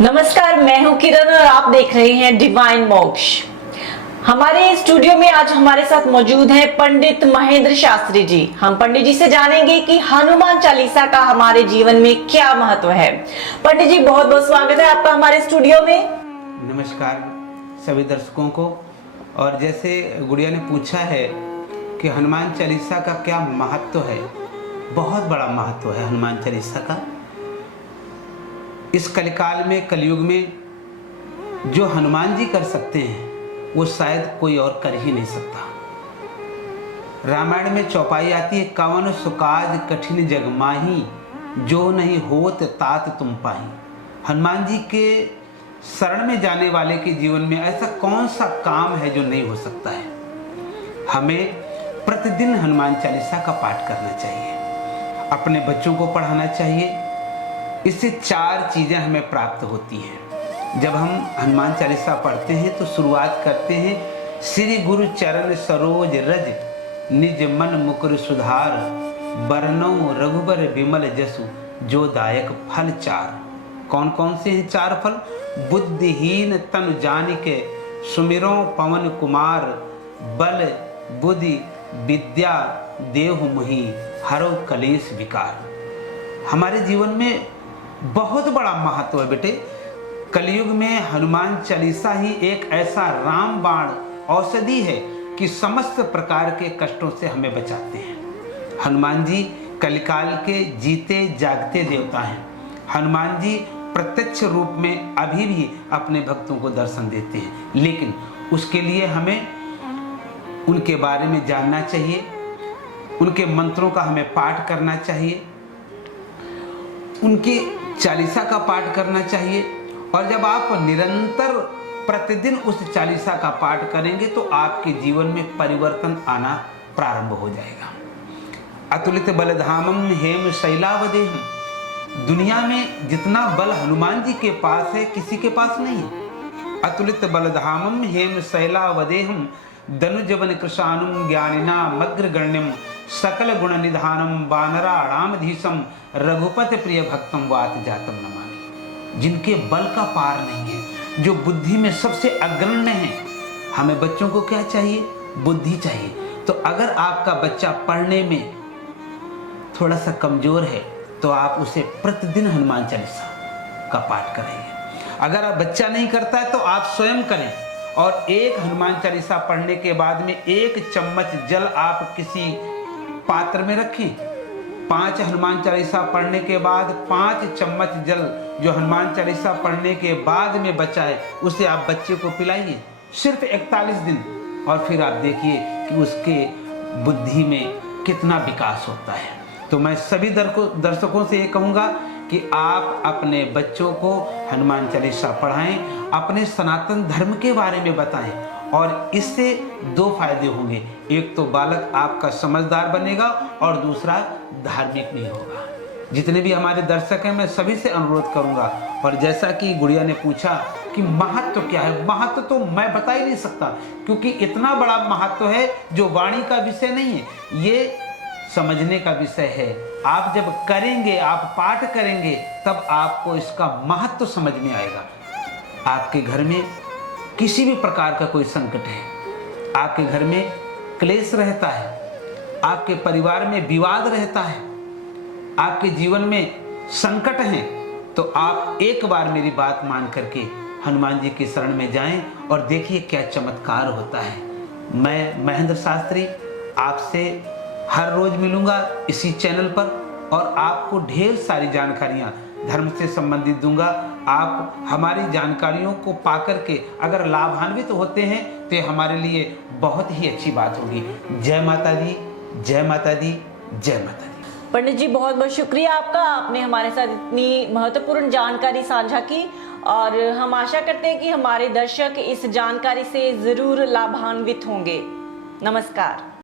नमस्कार, मैं हूं किरण और आप देख रहे हैं डिवाइन मोक्ष। हमारे स्टूडियो में आज हमारे साथ मौजूद हैं पंडित महेंद्र शास्त्री जी। हम पंडित जी से जानेंगे कि हनुमान चालीसा का हमारे जीवन में क्या महत्व है। पंडित जी, बहुत बहुत स्वागत है आपका हमारे स्टूडियो में। नमस्कार सभी दर्शकों को। और जैसे गुड़िया ने पूछा है कि हनुमान चालीसा का क्या महत्व है, बहुत बड़ा महत्व है हनुमान चालीसा का। इस कलिकाल में, कलयुग में जो हनुमान जी कर सकते हैं वो शायद कोई और कर ही नहीं सकता। रामायण में चौपाई आती है, कवन सुकाज कठिन जग माही, जो नहीं होत तात तुम पाही। हनुमान जी के शरण में जाने वाले के जीवन में ऐसा कौन सा काम है जो नहीं हो सकता है। हमें प्रतिदिन हनुमान चालीसा का पाठ करना चाहिए, अपने बच्चों को पढ़ाना चाहिए। इससे चार चीज़ें हमें प्राप्त होती हैं। जब हम हनुमान चालीसा पढ़ते हैं तो शुरुआत करते हैं, श्री गुरु चरण सरोज रज, निज मन मुकुर सुधार, बरनौ रघुबर विमल जसु, जो दायक फल चार। कौन कौन से हैं चार फल? बुद्धिहीन तनु जानिके, सुमिरो पवन कुमार, बल बुद्धि विद्या देहु मुहि, हरो कलेश विकार। हमारे जीवन में बहुत बड़ा महत्व है बेटे। कलयुग में हनुमान चालीसा ही एक ऐसा रामबाण औषधि है कि समस्त प्रकार के कष्टों से हमें बचाते हैं। हनुमान जी कलिकाल के जीते जागते देवता हैं। हनुमान जी प्रत्यक्ष रूप में अभी भी अपने भक्तों को दर्शन देते हैं, लेकिन उसके लिए हमें उनके बारे में जानना चाहिए, उनके मंत्रों का हमें पाठ करना चाहिए, उनकी चालीसा का पाठ करना चाहिए। और जब आप निरंतर प्रतिदिन उस चालीसा का पाठ करेंगे तो आपके जीवन में परिवर्तन आना प्रारंभ हो जाएगा। अतुलित बलधामम हेम शैलावदेहम। दुनिया में जितना बल हनुमान जी के पास है किसी के पास नहीं है। अतुलित बलधामम हेम शैलावदेहम, धनुजवन कृशानुम ज्ञानिनाम अग्रगण्यम, सकल गुण निधानम वानराणामधीशम, रघुपति प्रिय भक्तम वात जातम नमामि। जिनके बल का पार नहीं है, जो बुद्धि में सबसे अग्रण्य है। हमें बच्चों को क्या चाहिए? बुद्धि चाहिए। तो अगर आपका बच्चा पढ़ने में थोड़ा सा कमजोर है तो आप उसे प्रतिदिन हनुमान चालीसा का पाठ करेंगे। अगर आप बच्चा नहीं करता है तो आप स्वयं करें, और एक हनुमान चालीसा पढ़ने के बाद में 1 चम्मच जल आप किसी पात्र में रखें। 5 हनुमान चालीसा पढ़ने के बाद 5 चम्मच जल जो हनुमान चालीसा पढ़ने के बाद में बचा है उसे आप बच्चे को पिलाइए, सिर्फ 41 दिन। और फिर आप देखिए कि उसके बुद्धि में कितना विकास होता है। तो मैं सभी दर्शकों से ये कहूँगा कि आप अपने बच्चों को हनुमान चालीसा पढ़ाएं, अपने सनातन धर्म के बारे में बताएं, और इससे 2 फायदे होंगे। एक तो बालक आपका समझदार बनेगा और दूसरा धार्मिक भी होगा। जितने भी हमारे दर्शक हैं मैं सभी से अनुरोध करूंगा। और जैसा कि गुड़िया ने पूछा कि महत्व क्या है, महत्व तो मैं बता ही नहीं सकता, क्योंकि इतना बड़ा महत्व है जो वाणी का विषय नहीं है, ये समझने का विषय है। आप जब करेंगे, आप पाठ करेंगे, तब आपको इसका महत्व समझ में आएगा। आपके घर में किसी भी प्रकार का कोई संकट है, आपके घर में क्लेश रहता है, आपके परिवार में विवाद रहता है, आपके जीवन में संकट है, तो आप एक बार मेरी बात मान करके हनुमान जी की शरण में जाएं और देखिए क्या चमत्कार होता है। मैं महेंद्र शास्त्री आपसे हर रोज मिलूंगा इसी चैनल पर, और आपको ढेर सारी जानकारियां धर्म से संबंधित दूंगा। आप हमारी जानकारियों को पाकर के अगर लाभान्वित होते हैं तो ये हमारे लिए बहुत ही अच्छी बात होगी। जय माता दी, जय माता दी, जय माता दी। पंडित जी, बहुत बहुत शुक्रिया आपका, आपने हमारे साथ इतनी महत्वपूर्ण जानकारी साझा की, और हम आशा करते हैं कि हमारे दर्शक इस जानकारी से जरूर लाभान्वित होंगे। नमस्कार।